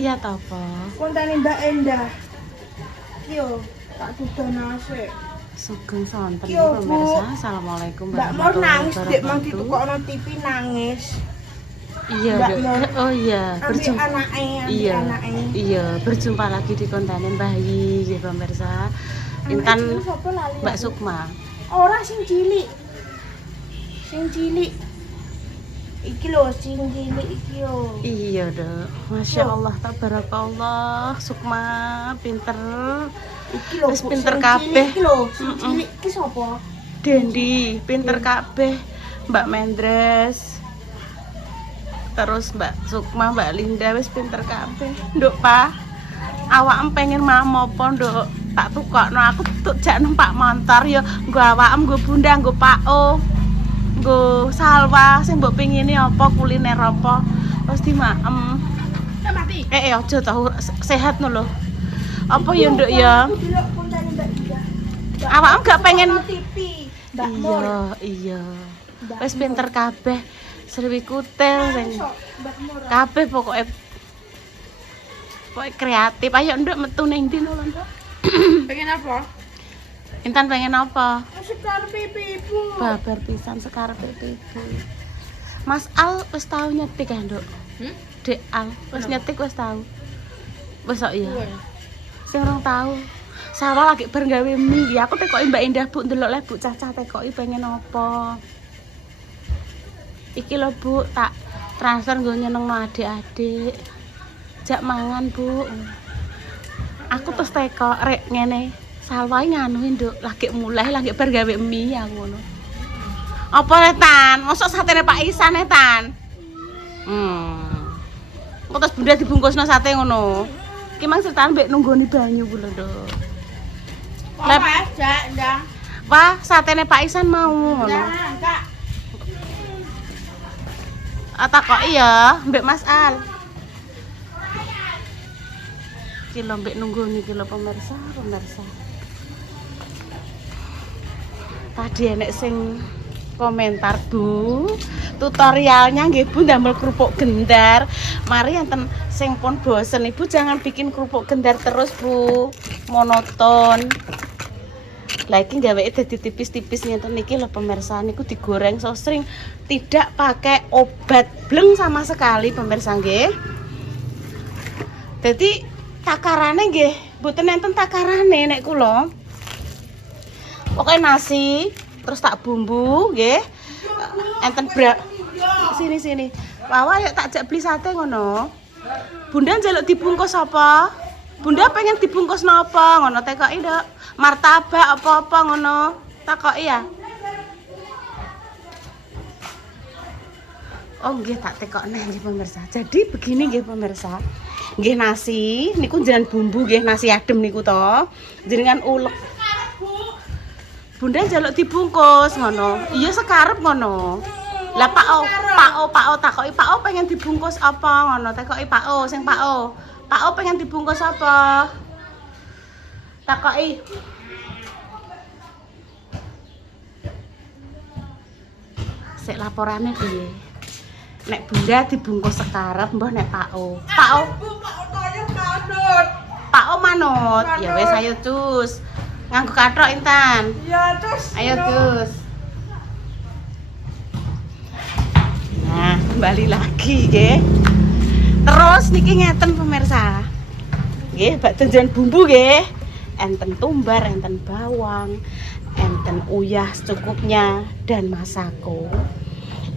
Iya ta apa? Kontane Mbak Endah. Yo, tak duga nase. Sugeng sonten Yo, pemirsa. Bu. Assalamualaikum Mbak Mor nangis dek mang wabarakatuh. ditukokno TV nangis. Iya, Mbak Dek. Mor. Oh iya, Berjumpa anake, Iya. anake. Iya, berjumpa lagi di konten bayi ya pemirsa. Intan Sopo lali? Mbak aku? Sukma. Ora sing cilik. Sing cilik. Iki lho sing cilik iki yo. Iya, Dek. Masya Loh. Allah, tabarakallah. Sukma pinter. Iki lho Wis Bu, pinter sing kabeh. cilik iki lho, sing Mm-mm. cilik iki sapa? Dendi, pinter kabeh. Mbak Mendres. Terus Mbak Sukma, Mbak Linda wis pinter kabeh. Nduk, Pak. Awakem pengen mam apa, Nduk? Tak tukokno aku jak numpak motor ya nggo awakem, nggo bunda, nggo Pak O. Nggo Salwa sing mbok pengini apa kuliner apa. Terus dimaem. Mati. Aja tau sehat no lho. Apa ya, Nduk ya? Aku delok kontane Mbak Endah. Awakem gak pengen TV. Mbak Mor. Iya. Mbak Wis Mor. pinter kabeh. Serwi kutil sing Sok, Mbak Mor. kabeh pokoke kreatif. Ayo Nduk metu ning ndi lho, Nduk? Pengen apa? Intan pengen apa? Sekar pipiku. Babar pisan sekarepe ibu. Mas Al wis tau nyetik ya, Nduk? Dek Al wis nyetik wis tau. Wis kok iya. Sing urung tau. Sawah lagi bar gawe mie. Aku tekoki Mbak Indah, Bu, ndelok le Bu Cacah tekoki pengen apa. Iki lho, Bu, tak transfer nggo nyenengno adik-adik. Jak mangan, Bu. Aku terus teko rek ngene. Salwai nganuin, Nduk, lagi mulai lagi bar gawe mie aku ngono. Apa Tan? Mosok satene Pak Isan Tan? Kok terus bunda dibungkusno sate ngono. Ki mang sertan mbek nunggoni banyu ku lho, Nduk. Lep. Ndang. Wah, satene Pak Isan mau ngono. Kak. Takoki ya, mbek Mas Al. Ki lho mbek nunggoni ki lho pemirsa. Tadi enek sing komentar, Bu, tutorialnya nggih Bu ndamel kerupuk gendar. Mari enten sing pun bosen Ibu jangan bikin kerupuk gendar terus, Bu, monoton. Lah iki gawe dadi tipis-tipis ngeten iki lho pemirsa, niku digoreng sosring, tidak pakai obat bleng sama sekali pemirsa nggih. Dadi takarane nggih mboten enten takarane nek kula. Pokoke nasi terus tak bumbu nggih. Enten sini. Wawa yuk tak jak beli sate ngono. Bunda njaluk dibungkus apa? Bunda pengen dibungkus napa ngono tekoki, Nduk. Martabak apa-apa ngono. Takoki ya. Oh nggih tak tekokne nggih pemirsa. Jadi begini nggih pemirsa. Nggih nasi niku jenengan bumbu nggih nasi adem niku to. Jenengan ulek. Bunda njaluk dibungkus ngono. Iya sekarep ngono. Lah Pak O takoki Pak O pengen dibungkus apa ngono. Tekoki Pak O sing Pak O. Pak O pengen dibungkus apa? Takoki. Sik laporane piye? Nek Bunda dibungkus sekarep mbah nek Pak O. Pak O manut. Ya wis ayo cus. Nganggo kathok Intan. Ya terus. Ayo cus. Nah, kembali lagi nggih. Terus niki ngeten pemirsa. Nggih, bakso jenengan bumbu nggih. Enten tumbar, enten bawang, enten uyah secukupnya dan masako.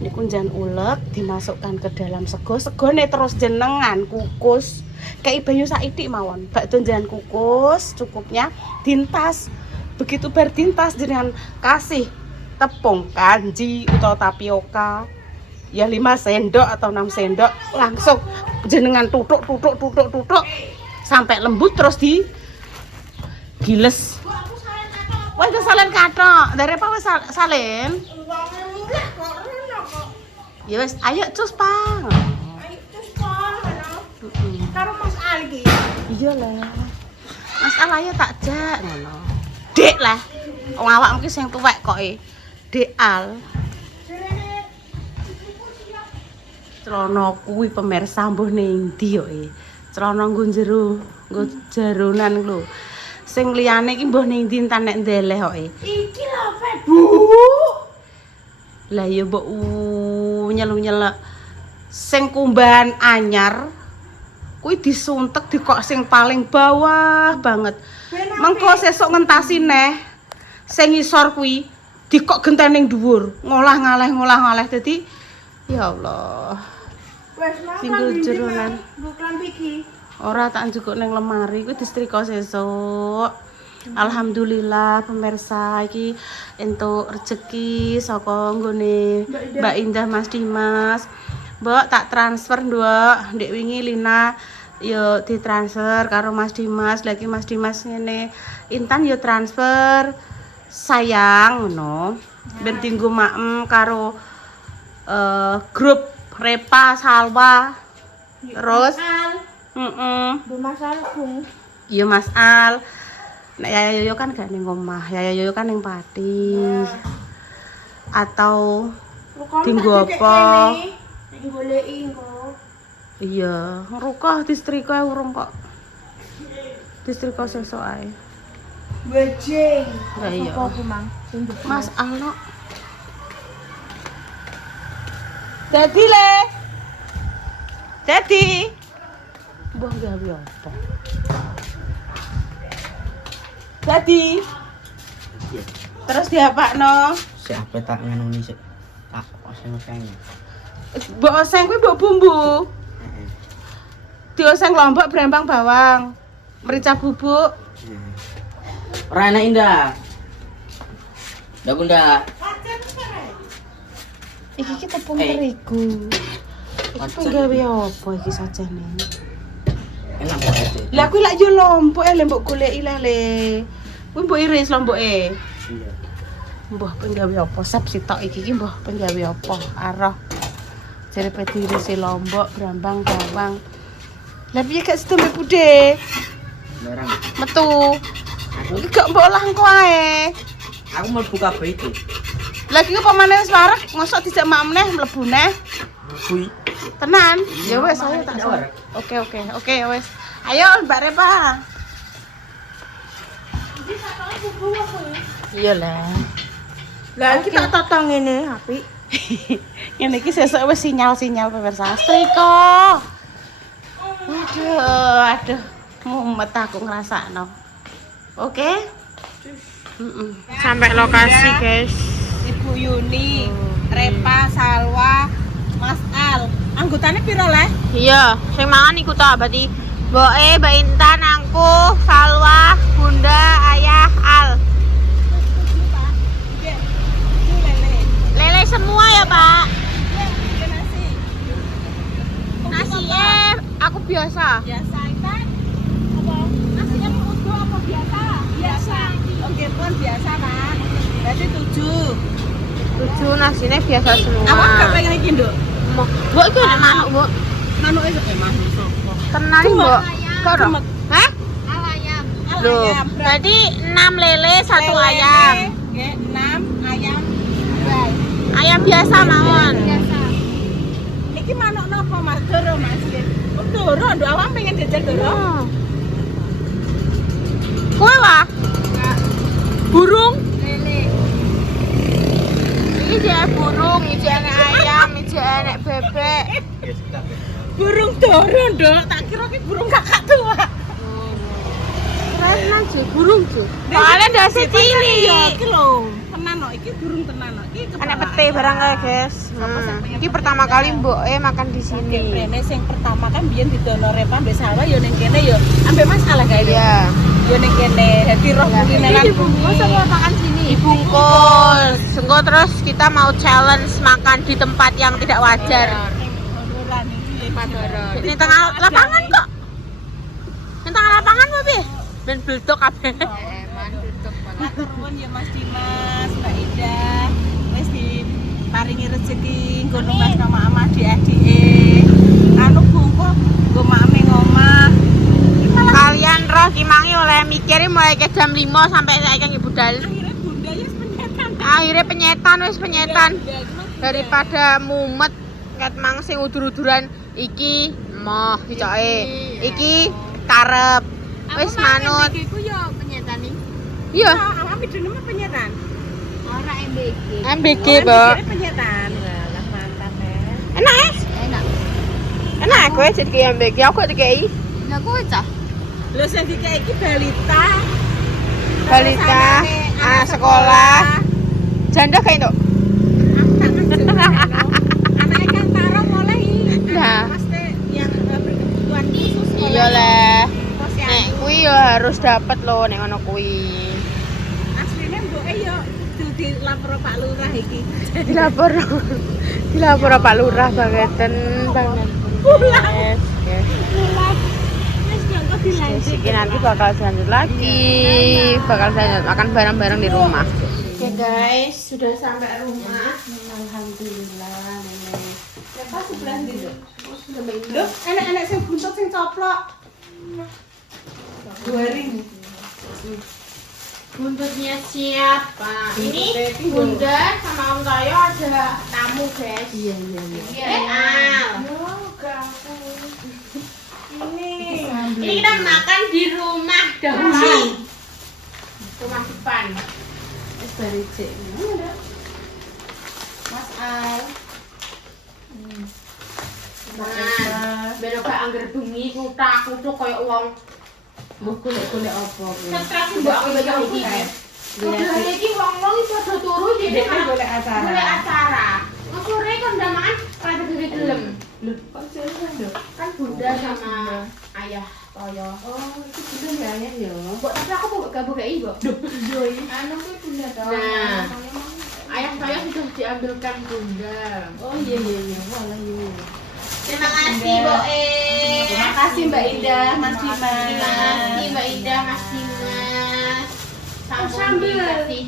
Niku jan ulek dimasukkan ke dalam sego. Segone terus jenengan kukus. Kayak banyu saithik mawon. Bakso jenengan kukus cukupnya dintas. Begitu bar dintas jenengan kasih tepung kanji atau tapioka. Ya 5 sendok atau 6 sendok langsung jenengan tutuk sampai lembut terus di giles. Wes salen kathok. Dari apa wes salen? Ya wes ayo cus Pang. Ayo terus karo Mas Al iki. Iya lah. Mas Al ayo tak jak ngono. Dek lah. Wong awakmu ki sing tuwek kok Dek Al. Celana kuwi pemirsa mbuh ning ndi yo Celana nggo jero, nggo jaronan lho. Sing liyane iki mbah ning ndi entan nek ndeleh kok. Iki lho, Pak, Bu. Lah ya mbok nyelu-nyelek. Sing kumbahan anyar kuwi disuntek dikok sing paling bawah banget. Mengko sesuk ngentasi neh. Sing ngisor kuwi dikok gentening dhuwur, ngolah-ngaleh dadi ya Allah. Wes mau Tinggal jeronan. Bukan iki. Ora tak njukuk ning lemari kuwi disetrika sesuk. Alhamdulillah pemirsa iki entuk rezeki saka nggone Mbak Indah Mas Dimas. Mbok tak transfer nduk, ndek wingi Lina yo ditransfer karo Mas Dimas. Lagi Mas Dimas ngene Intan yo transfer sayang ngono. Ben tinggu maem karo grup Repa Salwa. Terus Bu masalah, Bu. iya Mas Al. Nek Yaya Yoyo kan gak ning omah, Yaya Yoyo kan ning Pati. Atau dinggo apa? Digoleki engko. Iya, ngrukah disetrika urung kok. Disetrika sesuk ae. Bejeng. Lah iya. Apa, Bu, Mang? Tunjuk. Mas Al no. Dadi le. Dadi. Mbah gawe apa? Dadi. Terus diapakno? Siapa tak nganuni sik. Tak oseng-oseng. Mbok oseng kuwi mbok bumbu. Dioseng lombok brambang bawang. Merica bubuk. Ora enak Indah. Ndak Bunda. Iki ki tepung terigu. Iki penggawe apa iki sajane? Enak banget. Lah kuwi lak yo lombok le mbok goleki lah le. Kuwi mbok iris lomboke. Iya. Mbah penggawe apa sep sitok iki mbah penggawe apa? Arah. Jare pedirisi lombok brambang bawang. Lah piye gak sedo mbek Bude? Barang. Metu. Iki gak mbok olah engko ae. Aku mau buka kabeh itu. Lagi apa maneh wis wareg, mosok dijak mak meneh mlebu neh. Kui. Tenan. Ya wis ayo tak Tidak wareg. Oke ya wis. Ayo Mbak Repa. Iya lah. Lah iki tak totong ngene, apik. Ngene iki sesuk wis sinyal-sinyal pemirsa. Striko. Aduh, mumet aku ngrasakno. Oke? Sampai lokasi, guys. Ibu Yuni, Repa, Salwa, Mas Al. Anggotane piro le? Iya, sing mangan iku ta berarti Mboke, Mbak Intan, aku, Salwa, Bunda, Ayah, Al. Lele semua ya, Pak? Nasinya aku biasa. Biasa Intan. Apa? Nasinya utuh apa biasa? Biasa. Oke pun biasa, Pak. Berarti 7. 7 nasinya biasa semua. Awak gak pengen iki, Nduk? Mbok iki ana manuk, Mbok. Manuke manuk sapa? Tenan Mbok. Karo. Hah? Ayam. Loh, berarti 6 lele, 1 ayam. Nggih, 6 ayam. Ayam biasa mawon. Biasa. Iki manuk napa, Mas? Doro, Mas. Oh, doro, Nduk awak pengen jajal doro. Oh. Kowe wah? Burung? Lele. Iki jek burung, iki enek ayam, iki enek bebek. Burung doro, Nduk. Tak kira ki burung kakak tua. Tenan sih, burung sih. Soalnya ndase Ya, cilik. iki lho. Tenan kok, iki burung tenan kok. Iki Enek pete barang kae, guys. Iki pertama kali Mbok makan di sini. Brene sing pertama kan biyen didono Repa mbek Salwa ya ning kene ya ambek Mas Alah kae. Iya. Ya ning kene. Dadi roh kulineran Dibungkus apa makan sini? Dibungkus. Sengko terus kita mau challenge makan di tempat yang tidak wajar. Di tengah lapangan kok. Di tengah lapangan apa, Bi? Ben bledok kabeh. Matur nuwun ya Mas Dimas, Mbak Ida. Wis diparingi rezeki nggo numpes sama ama adik-adike. Anu bungkuk nggo mame ngomah. Kalian roh Kimangi oleh mikir mulai ke jam 5 sampai saiki nggih budal. Akhirnya bunda ya penyetan. Akhirnya penyetan wis penyetan. Daripada mumet ket mang sing udur-uduran iki moh dicoke. Iki karep. Wis manut. Iku yo penyetan nih. Iya, Awak midune mah penyetan. Ora MBG. MBG, Mbak. Penyetan. Lah mantap ya. Enak ya? Enak. Enak kowe jadi kayak MBG, aku dikei. Nah, kowe cah. Lho sing dikek iki balita. Balita, anak sekolah. Janda kayak itu. Anaknya kan taro mulai. Nah. Pasti yang berkebutuhan khusus. Iya lah. Posyandu. Nek kuwi yo harus dapat loh nek ngono kuwi. Asline mboke yo dilapor Pak Lurah iki. Dilapor Pak Lurah bangeten banget. Yes, yes. Wis jangka dilanjut. Iki nanti bakal lanjut lagi, bakal lanjut makan bareng-bareng di rumah. Oke guys, sudah sampai rumah. Alhamdulillah. Lepas sebelah ndi, Dok? Loh, enak-enak sing buntut sing coplok. Goreng. Buntutnya siapa? Ini Bunda sama Om Toyo ada tamu guys. Iya. Al. Ini kita makan di rumah dahulu. Rumah depan. Wis bari cek. Mas Al. Nah, ben gak angger bengi kutak-kutuk koyo wong Mbok golek-golek apa kuwi? stres mbok aku iki iki. Udah iki wong-wong padha turu jadi malah golek acara. golek acara. Sore kan ndamaan pada gede gelem. Lho, kok jare Dok? Kan Bunda sama Ayah Toyo. Oh, itu bener ya ayah ya. Mbok tapi aku gak bukain, Mbok. Anu kuwi Bunda to. Nah, Ayah Toyo sudah diambilkan Bunda. Oh iya. Walah iya. Terima kasih, Mbok. Terima kasih Mbak Indah, Mas Dimas. Terima kasih Mbak Indah, Mas Dimas. Sambil dikasih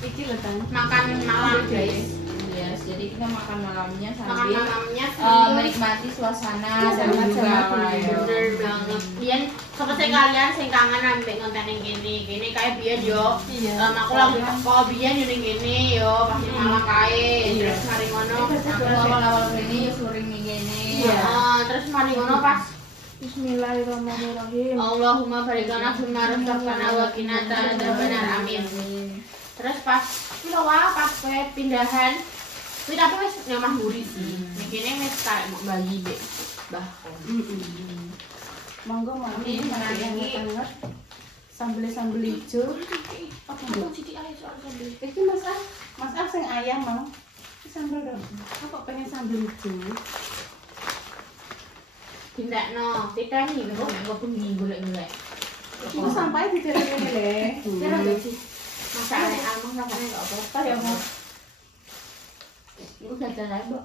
Iki lho Tan. makan malam, guys. Yes, jadi kita makan malamnya Makan sambil malamnya sambil menikmati suasana Iya, dan juga sama-sama. bener banget. Biyen sapa sing kalian sing kangen ambek konten ning kene. Kene kae biyen yo. Iya. Aku lagi teko biyen yo ning kene yo, pas malam kae. Terus mari ngono. aku awal-awal ini ya sering nih gini. Iya. Terus mari ngono pas Bismillahirrahmanirrahim. Allahumma barik lana fima razaqtana wa qina adzabannar amin. Terus pas kilo pas kowe pindahan kuwi tapi wis nyamah mburi sih. Ning kene wis karek mbok bayi mbek Mbah. Monggo mami Ini nasi yang lagi. hangat. Sambel hijau. Apa Aku Dok? sithik ae soal sambel. Iki Mas Al sing ayam mau. Iki sambel dong. Aku pengen sambel hijau. Dindakno, titeni lho kok bengi golek-golek. Itu sampai di dalam ini le. Kira gak sih? Masalahnya almang rasanya gak apa-apa ya, Mbak. Iku jajan ae, Mbak.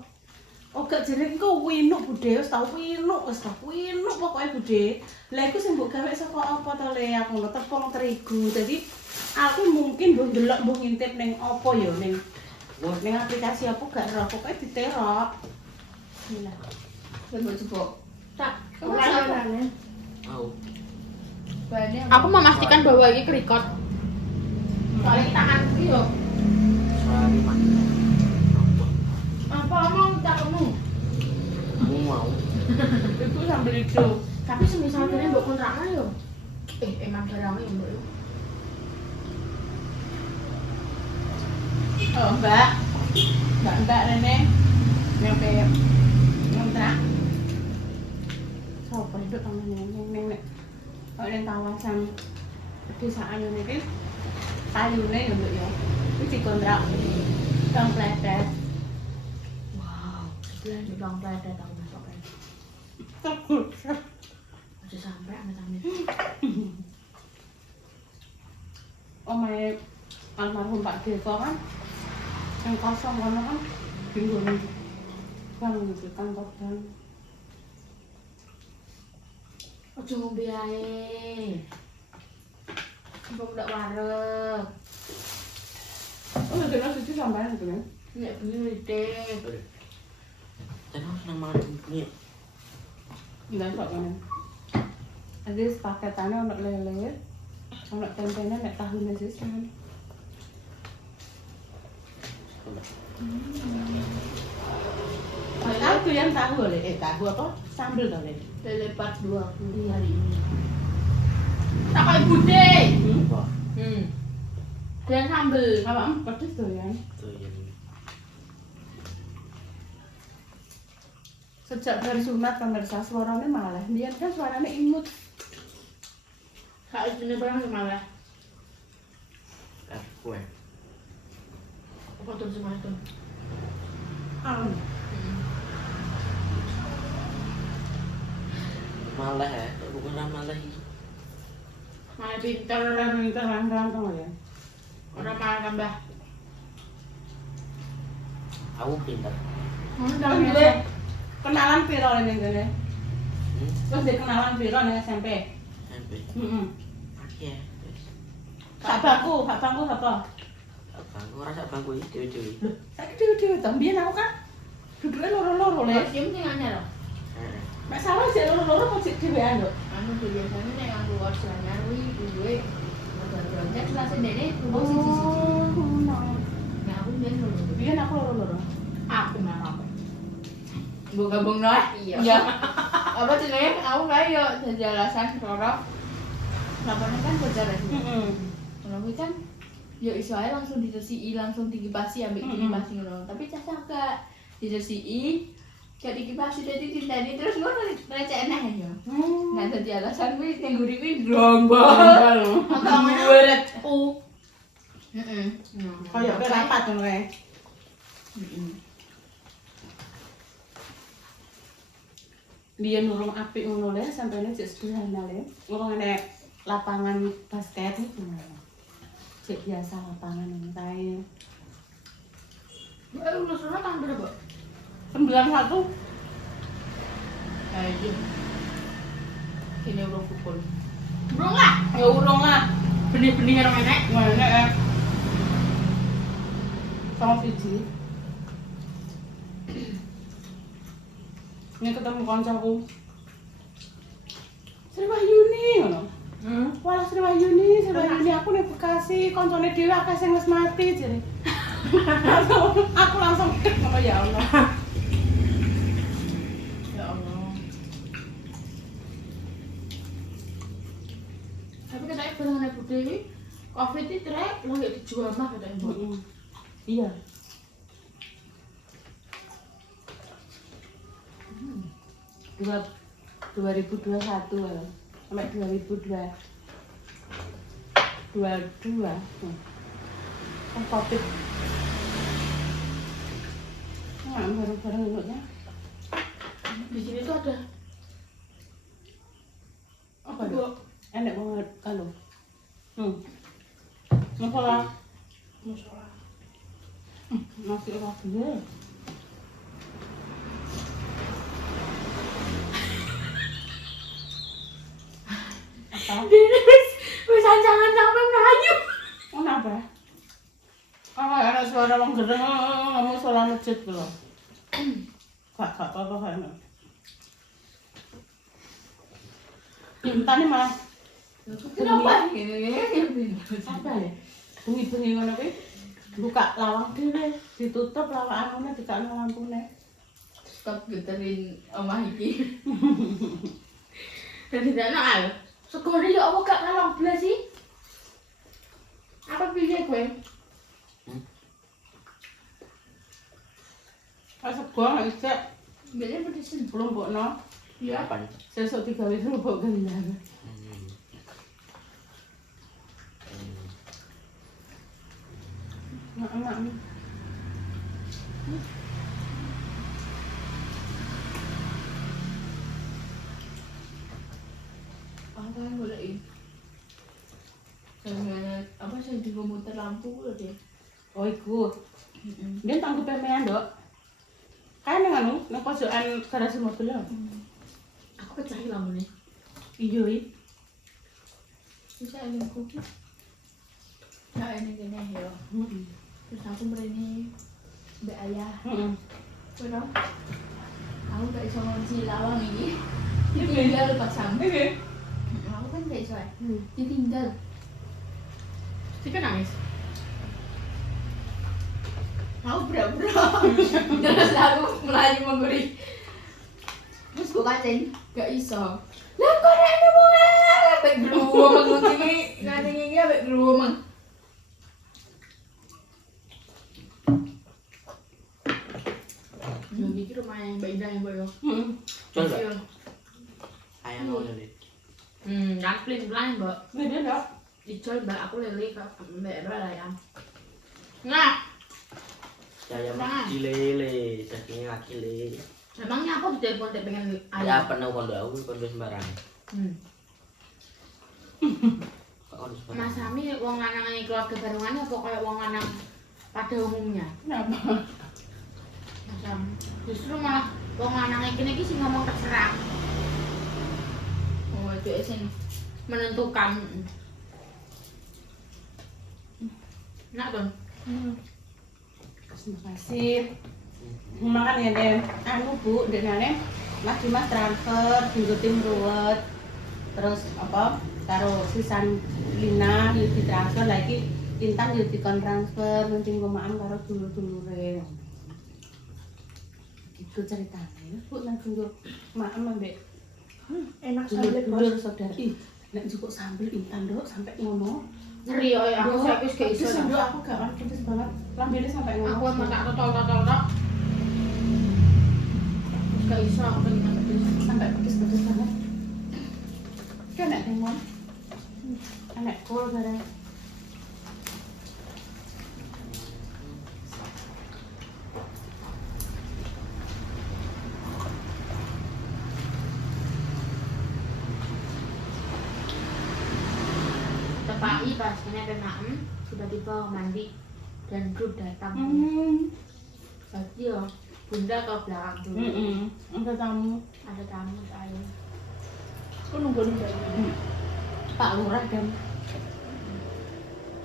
Oh gak jadi engko winuk Bude, wis tau winuk pokoke Bude. Lah iku sing mbok gawe saka apa to le aku lho tepung terigu. Dadi aku mungkin mbok ndelok mbok ngintip ning apa ya ning aplikasi apa gak ero pokoke diterok. Bismillah. Coba coba. Tak. Mau. Aku memastikan bahwa ini kerikot. Soalnya kita tanganku yo. Soalnya mana? Apa mau tak kamu? Kamu mau? Itu sambel hijau. Tapi semisal kene mbok kontraknya yo. Emang barangnya mbok yo. Oh, Mbak Rene nyampe ngontrak. Sopo itu namanya ning kalau yang kawasan pedesaan ini kan kayune ya Mbak ya. Itu dikontrak. Bang Pletet. Wow, sebulan di bang pada tahu masuk kan. Udah sampai amit-amit. Omae almarhum Pak Deko kan yang kosong kono kan bingung bang gitu kantor dan Ojo ngombe ae. Mbok ndak wareg. oh udah kena suci sampean gitu kan Nek bengi wite. Dan aku senang makan ini. enggak kok kan ada paketannya untuk lele untuk tempenya nek tahunya sih kan Coba. Mas doyan tahu Le. Tahu apa? Sambel to Le. Lele part 2 aku hari ini. Tak kayak bude. Apa? Dan sambel. Awakmu pedes doyan. Doyan. Sejak dari sunat pemirsa suaranya malah. Biar kan suaranya imut. Kak jenis barang malah. Kue. Apa tuh semua itu? Malah ya, bukan malah. Malah pinter. Minta rantang ya. Orang malah tambah. Aku pintar. Kan duwe kenalan piro ning ngene? Terus dia kenalan piro ning SMP? Sampai. Heeh. Ya. Sak bangku apa? Bangku rasa bangku iki dewe-dewe. Saiki dhewe-dhewe to, mbiyen aku kan duduke loro-loro Le. Diem sing anyar loh. Heeh. Mek salah sik loro-loro kok sik dhewean lho. Anu biasanya nek aku kerja anyar kuwi duwe modal-modalnya kelas ndene kumpul siji-siji. Nah aku biyen lho. Biyen aku loro-loro. Aku marah. Bu gabung noh. Iya. Iya. Apa jenenge? Aku kae yo dadi alasan loro. Lapane kan bocoran. Heeh. Kalau kuwi kan yo iso ae langsung diresiki, langsung dikipasi ambek dikipasi ngono. Tapi cah gak diresiki, gak dikipasi dadi ditani terus ngono recek eneh yo. Nah dadi alasan kuwi ning nguri kuwi grombol. Buret u. Heeh. Kayak rapat ngono kae. Biyen urung apik ngono Le, sampene cek sederhana Le. Urung enek lapangan basket itu. Cek biasa lapangan ngono kae. Lulus tahun berapa? 91 Ayo. Kini urung pukul. Urung lah. ya urung lah. Benih-benih orang enek. Mana ya? Sama Fiji. Ini ketemu kancaku. Sri Wahyuni ngono. Walah Sri Wahyuni aku ning Bekasi, kancane dhewe akeh sing wis mati jare. Aku langsung dek ngono ya Allah. Ya Allah. Tapi katanya barang anak bude ini Covid ini trek lagi dijual mah katanya Bu. Iya. Dua 2021 ya. Sampai 2022. Kan Covid. Nah, bareng-bareng ya. Di sini tuh ada Apa itu? Enak banget kalau. Masalah. Masih rapi. Apa? wis ancangan sampai melayu. Kenapa? Ada suara orang gereng, ngomong suara masjid belum? Gak apa-apa kan? Tadi malah Kenapa gini? apa ya? Bengi-bengi ngono kuwi buka lawang dhewe, ditutup lawangane dikakno lampune. Stop geterin omah iki. Dari dana al. Segone ya apa gak kalong blas sih? Apa piye kowe? Pas sego nek isek Biasanya pedesin. plumpukno, Iya. Apa nih? sesuk digawe kerupuk gendang. Emak-emak. Apa yang golekin? Jangan apa sih di komputer lampu lho deh. Oh iku. Dia tanggup pemean, Dok. Kae nang anu, nang pojokan garasi mobil lho. Aku pecahin lampunya. Iya, iki. Bisa ini kopi. Nah ini gini ya. Heeh. Terus aku merini mbak ayah. Heeh. Bener. Aku gak bisa ngunci lawang ini. Ditinggal pasang. Iki. Aku kan gak bisa. Ditinggal. Tika nangis. Aku pura-pura. Terus aku melayu memberi Terus gue kancing, gak iso. Lah kok nek mau sampai geluweng ngancing iki sampai geluweng. Yo iki rumah yang Mbak Indah yang Mbak yo. Jual Iya. gak? Ayam mau jadi. Yang pelin-pelan Mbak. Beda dong. Dijual Mbak aku lele ke Mbak Ella ya. Nah, Ayam Jangan. lele, dagingnya lagi lele. emangnya aku ditelepon dek pengen Ya penuh kondo aku kondo sembarang. Hmm. Kok kondo sembarang? Mas Sami wong lanang ini keluarga barengan apa kayak wong lanang pada umumnya? Kenapa? Macam justru malah wong lanang iki sing ngomong terserah. Oh, itu sing menentukan. Nak dong. Terima kasih. Makan ya Dem. Anu Bu, denane lagi Mas transfer dinggo tim ruwet. Terus apa? Karo sisan Lina yo ditransfer lagi Intan yo dikon transfer nunting Maam karo dulur-dulure. Gitu ceritanya. Bu nang dulur Maam ambek Enak sambel bos. dulur saudara. Ih, nek njupuk sambel Intan Dok sampai ngono. Ngeri yo aku saiki wis gak iso. Pedes, Dok, aku gak kan pedes banget. Lambene sampai ngono. Aku emang tak totol-totol tok. Wis gak iso aku pengen pedes. Sampai pedes banget. Kan nek lemon. Anak kol bareng. Tepai pas kena PMAM tiba-tiba mandi dan grup datang. Jadi ya bunda ke belakang dulu. Ada tamu. Ada tamu saya. Aku nunggu-nunggu. Pak Lurah dan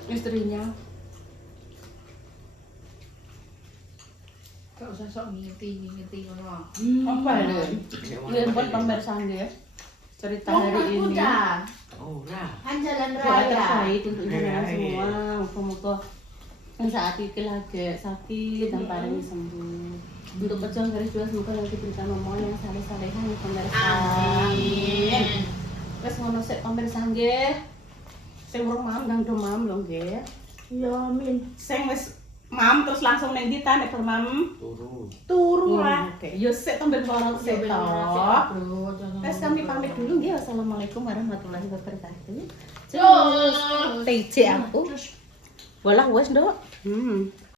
istrinya. Gak usah sok ngiti ngono. Apa ya? Lihat buat pemirsa ya. Cerita hari ini. Oh, nah. Kan jalan Doa raya. terbaik untuk jenengan Iya. semua. Moga-moga yang saat ini lagi sakit dan paling sembuh. Untuk pejuang garis jual semoga yang diberikan omongan yang saleh-salehan ya pemirsa. Amin. Terus ngono sik pemirsa nggih. Sing urung mam ndang do mam lho nggih. Ya amin. Sing wis mam terus langsung ning ndi ta nek bermam? Turu. Turu lah. Oke, yo sik tomben barang sik to. Bro, Terus kami pamit dulu nggih. Wassalamualaikum warahmatullahi wabarakatuh. Cus. TJ aku. Walah wes, Nduk.